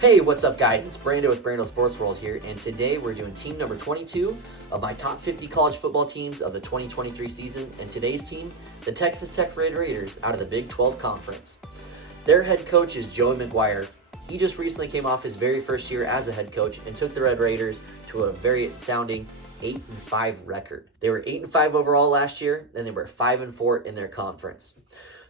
Hey, what's up, guys? It's Brando with Brando Sports World here, and today we're doing team number 22 of my top 50 college football teams of the 2023 season. And today's team, the Texas Tech Red Raiders out of the Big 12 Conference. Their head coach is Joey McGuire. He just recently came off his very first year as a head coach and took the Red Raiders to a very astounding 8-5 record. They were 8-5 overall last year, and they were 5-4 in their conference.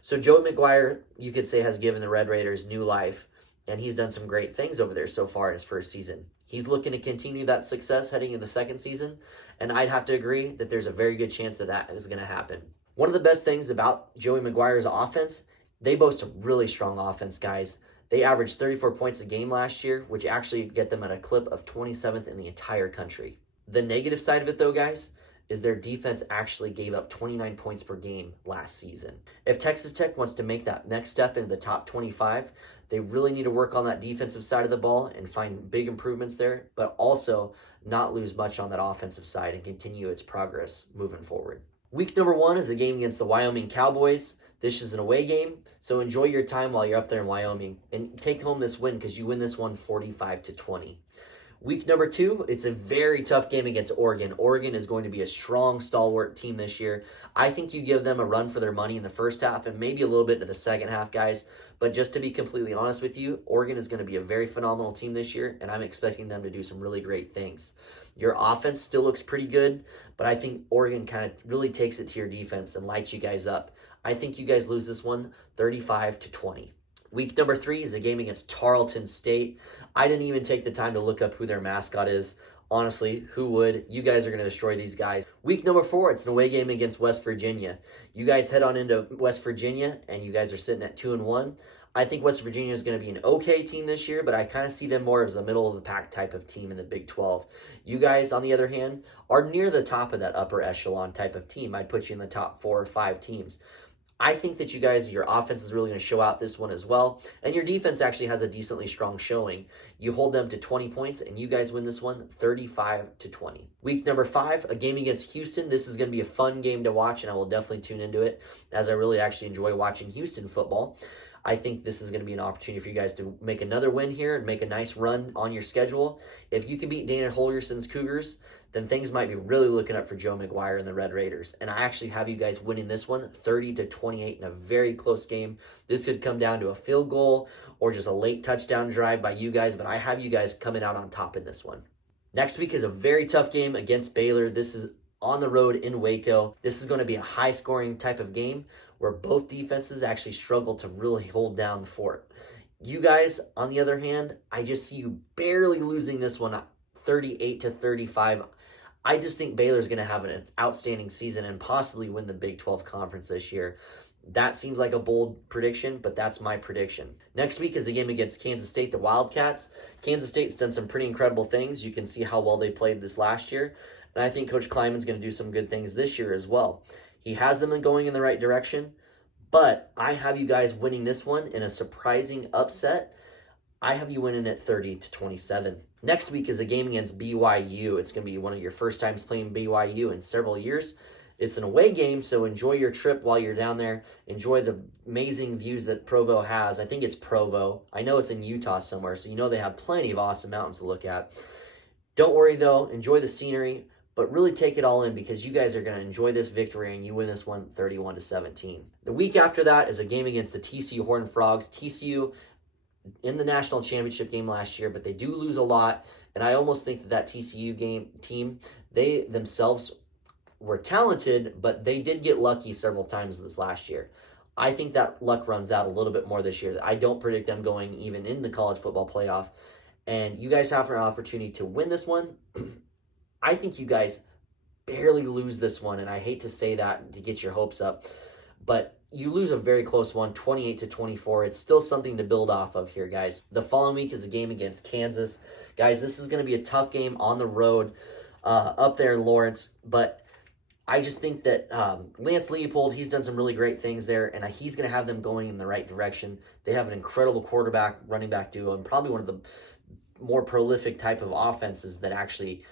So Joey McGuire, you could say, has given the Red Raiders new life. And he's done some great things over there so far in his first season. He's looking to continue that success heading into the second season, and I'd have to agree that there's a very good chance that is going to happen. One of the best things about Joey McGuire's offense, they boast a really strong offense, guys. They averaged 34 points a game last year, which actually get them at a clip of 27th in the entire country. The negative side of it, though, guys, is their defense actually gave up 29 points per game last season. If Texas Tech wants to make that next step into the top 25, they really need to work on that defensive side of the ball and find big improvements there, but also not lose much on that offensive side and continue its progress moving forward. Week number 1 is a game against the Wyoming Cowboys. This is an away game, so enjoy your time while you're up there in Wyoming and take home this win because you win this one 45-20. Week number 2, it's a very tough game against Oregon. Oregon is going to be a strong, stalwart team this year. I think you give them a run for their money in the first half and maybe a little bit into the second half, guys. But just to be completely honest with you, Oregon is going to be a very phenomenal team this year, and I'm expecting them to do some really great things. Your offense still looks pretty good, but I think Oregon kind of really takes it to your defense and lights you guys up. I think you guys lose this one 35-20. Week number 3 is a game against Tarleton State. I didn't even take the time to look up who their mascot is. Honestly, who would? You guys are going to destroy these guys. Week number 4, it's an away game against West Virginia. You guys head on into West Virginia, and you guys are sitting at 2-1. I think West Virginia is going to be an okay team this year, but I kind of see them more as a middle-of-the-pack type of team in the Big 12. You guys, on the other hand, are near the top of that upper echelon type of team. I'd put you in the top 4 or 5 teams. I think that you guys, your offense is really going to show out this one as well. And your defense actually has a decently strong showing. You hold them to 20 points, and you guys win this one 35-20. Week number 5, a game against Houston. This is going to be a fun game to watch, and I will definitely tune into it, as I really actually enjoy watching Houston football. I think this is going to be an opportunity for you guys to make another win here and make a nice run on your schedule. If you can beat Dana Holgerson's Cougars, then things might be really looking up for Joe McGuire and the Red Raiders. And I actually have you guys winning this one 30-28 in a very close game. This could come down to a field goal or just a late touchdown drive by you guys, but I have you guys coming out on top in this one. Next week is a very tough game against Baylor. This is on the road in Waco. This is going to be a high-scoring type of game where both defenses actually struggle to really hold down the fort. You guys, on the other hand, I just see you barely losing this one 38-35. I just think Baylor's going to have an outstanding season and possibly win the Big 12 Conference this year. That seems like a bold prediction, but that's my prediction. Next week is a game against Kansas State, the Wildcats. Kansas State's done some pretty incredible things. You can see how well they played this last year. And I think Coach Kleiman's going to do some good things this year as well. He has them going in the right direction, but I have you guys winning this one in a surprising upset. I have you winning at 30-27. Next week is a game against BYU. It's going to be one of your first times playing BYU in several years. It's an away game, so enjoy your trip while you're down there. Enjoy the amazing views that Provo has. I think it's Provo. I know it's in Utah somewhere, so you know they have plenty of awesome mountains to look at. Don't worry, though. Enjoy the scenery, but really take it all in because you guys are going to enjoy this victory and you win this one 31-17. The week after that is a game against the TCU Horned Frogs. TCU in the national championship game last year, but they do lose a lot, and I almost think that TCU team, they themselves were talented, but they did get lucky several times this last year. I think that luck runs out a little bit more this year. I don't predict them going even in the college football playoff, and you guys have an opportunity to win this one. I think you guys barely lose this one, and I hate to say that to get your hopes up, but you lose a very close one, 28-24. It's still something to build off of here, guys. The following week is a game against Kansas. Guys, this is going to be a tough game on the road up there in Lawrence, but I just think that Lance Leopold, he's done some really great things there, and he's going to have them going in the right direction. They have an incredible quarterback, running back duo, and probably one of the more prolific type of offenses that actually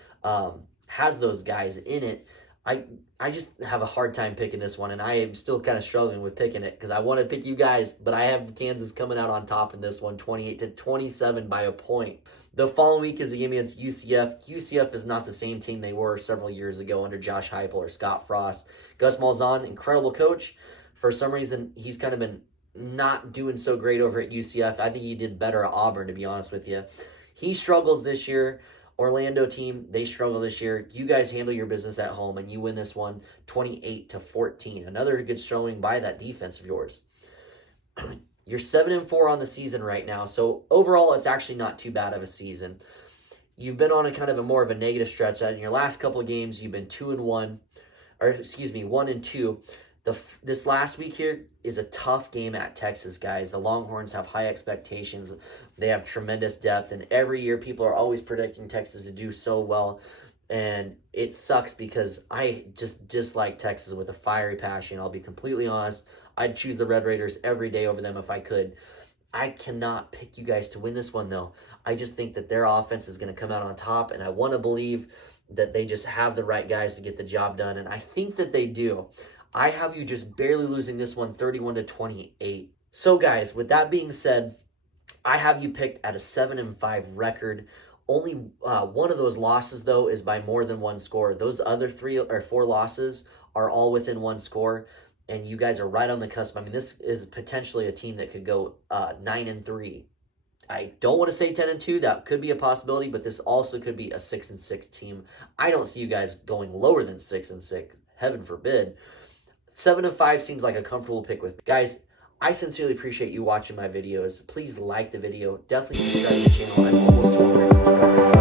has those guys in it. I I just have a hard time picking this one, and I am still kind of struggling with picking it because I want to pick you guys, but I have Kansas coming out on top in this one, 28-27 by a point. The following week is a game against UCF. UCF is not the same team they were several years ago under Josh Heupel or Scott Frost. Gus Malzahn, incredible coach. For some reason, he's kind of been not doing so great over at UCF. I think he did better at Auburn, to be honest with you. He struggles this year. Orlando team, they struggle this year. You guys handle your business at home, and you win this one 28-14. Another good showing by that defense of yours. You're 7-4 on the season right now, so overall, it's actually not too bad of a season. You've been on a kind of a more of a negative stretch. In your last couple of games, you've been 1-2. This last week here is a tough game at Texas, guys. The Longhorns have high expectations. They have tremendous depth, and every year people are always predicting Texas to do so well. And it sucks because I just dislike Texas with a fiery passion. I'll be completely honest. I'd choose the Red Raiders every day over them if I could. I cannot pick you guys to win this one, though. I just think that their offense is going to come out on top, and I want to believe that they just have the right guys to get the job done, and I think that they do. I have you just barely losing this one 31-28. So, guys, with that being said, I have you picked at a 7-5 record. Only one of those losses, though, is by more than one score. Those other 3 or 4 losses are all within one score, and you guys are right on the cusp. I mean, this is potentially a team that could go 9-3. I don't want to say 10-2. That could be a possibility, but this also could be a 6-6 team. I don't see you guys going lower than 6-6. Heaven forbid. 7-5 seems like a comfortable pick with. Guys, I sincerely appreciate you watching my videos. Please like the video. Definitely subscribe to the channel. I'm almost to 100 subscribers.